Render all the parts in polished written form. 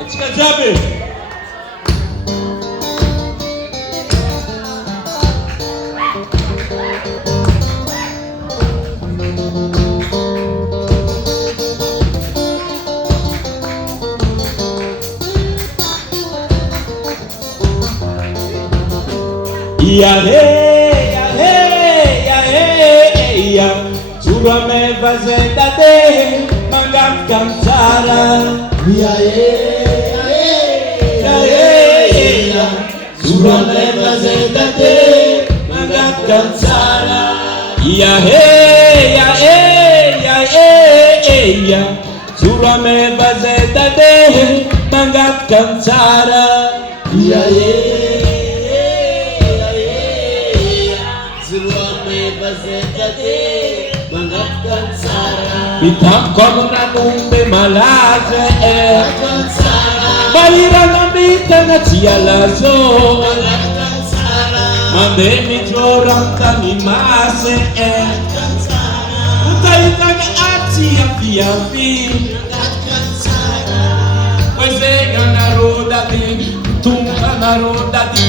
Achikajabe. Ya hey, ya hey, ya hey, ya Jura me vazenda de mangam kamsara. Ya hey, ya hey, ya hey, ya Jura me vazenda de mangam kamsara. Ya hey, ya hey, ya hey, ya Jura me vazenda de mangam kamsara. Ya hey. Bitam korna numbe malaze Baira nambita na tialazo Mande mi joranta mi mase Utaitanga ati ya fiafi Kwezega na roda di Tunga na roda di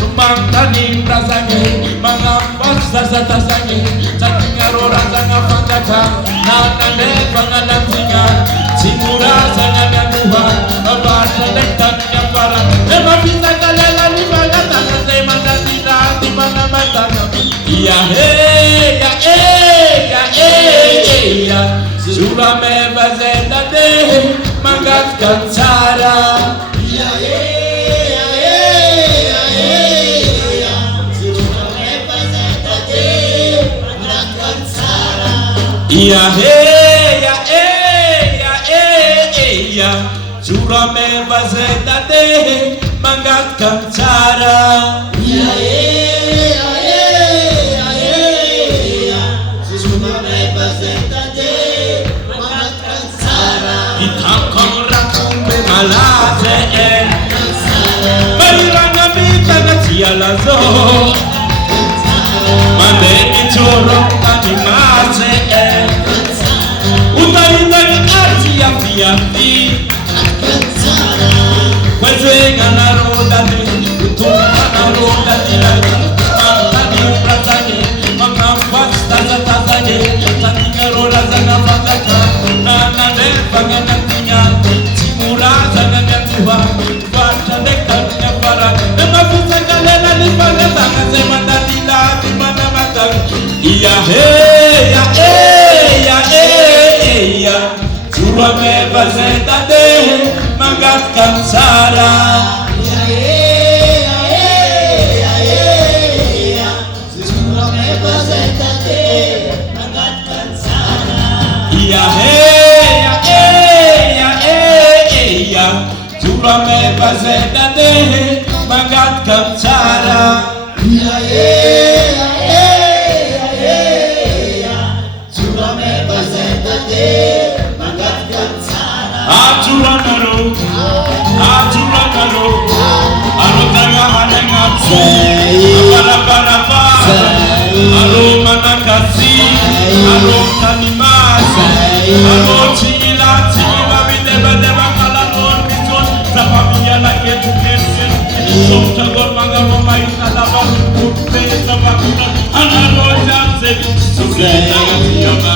Tumanga ni mrazange Mga fasa sa tazange Takinga rora zanga fandaka Nana nefa nga natinga Timura zanga nyanuha Abata nekta nyafara Ema pita kalela ni magatanga Zema natila di mana matanga Ya hey, ya hey, ya hey, ya Zura meva zenda de Mangat kansara Ya hey Ya hey, ya hey, ya hey, ya Jura me vazenda de mangat kamsara. Ya hey, ya hey, ya hey, ya Jura me vazenda de mangat kamsara. Itam kora kumbe malaze Bairanga bita na tialazo Mande ni choro kani maze Utaitani ati ya fiafi Kwezenga na roda di Utunga na roda di Mantani upratani Manga fasta za tazani Taninga roda zanga fataka Nana nefa ngana tinya Timura zanga nyantuha Vata neka nyafara Ema fusanga lela nifanga zanga Zema tatila dimana matang Ya hey, ya hey, ya hey, ya Jura me vazenda de mangat kamsara. Ya hey, ya hey, ya hey, ya Jura me vazenda de mangat kamsara. Ya hey, ya hey, ya hey, ya Jura me vazenda de mangat kamsara. Ya hey, ya hey, ya hey, ya Jura me vazenda de mangat kamsara. Ajura naro, arotanga hanenga para para para, aroma nakasi, aroma nimasa, arochila chila bideba deba kala non bison, zapamia la ketu kesi, softa gormanga mama inalava kupe zapamina, anaroja zebi, sufreta yama,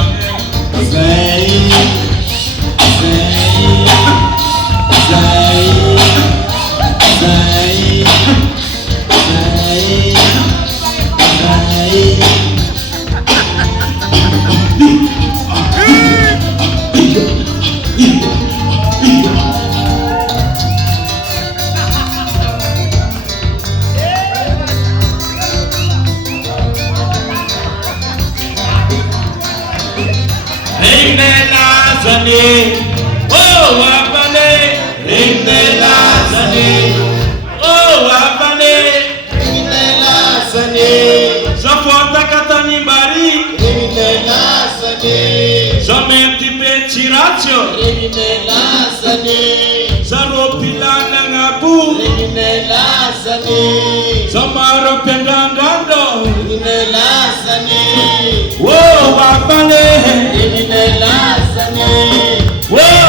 oh apane, Rinela zane, oh apane, Rinela zane, Zapota katani bari, Rinela zane, Zamenti pechiracho, Rinela zane, Zaropilana ngabu, Rinela zane, Zamaro pendandando, Rinela zane, oh apane, Rinela zane, oh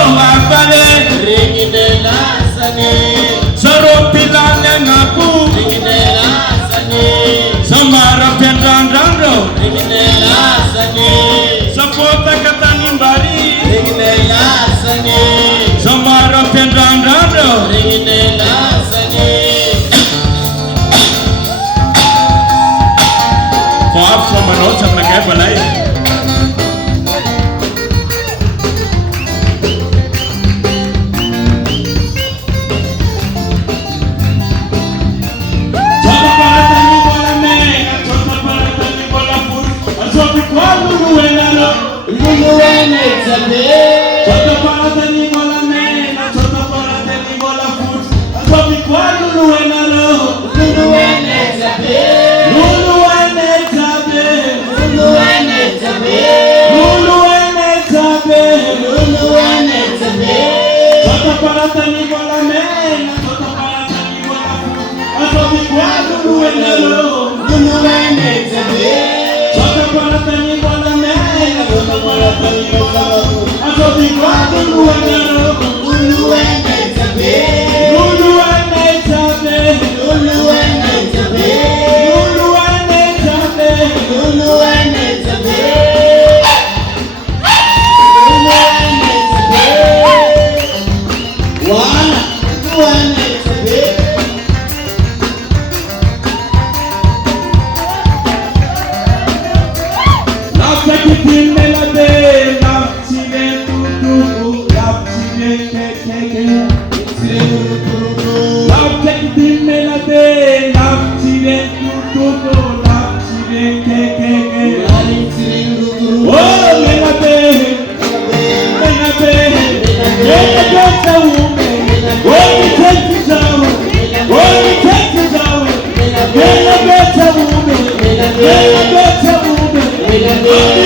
Toto parata ni bola mena, toto parata ni bola fu. Aso di quadro luenero, luene zabe. Toto parata ni bola mena, toto parata ni bola fu. Aso di quadro luenero, luene zabe. Luene zabe, luene zabe. Luene zabe, luene zabe. Yeah.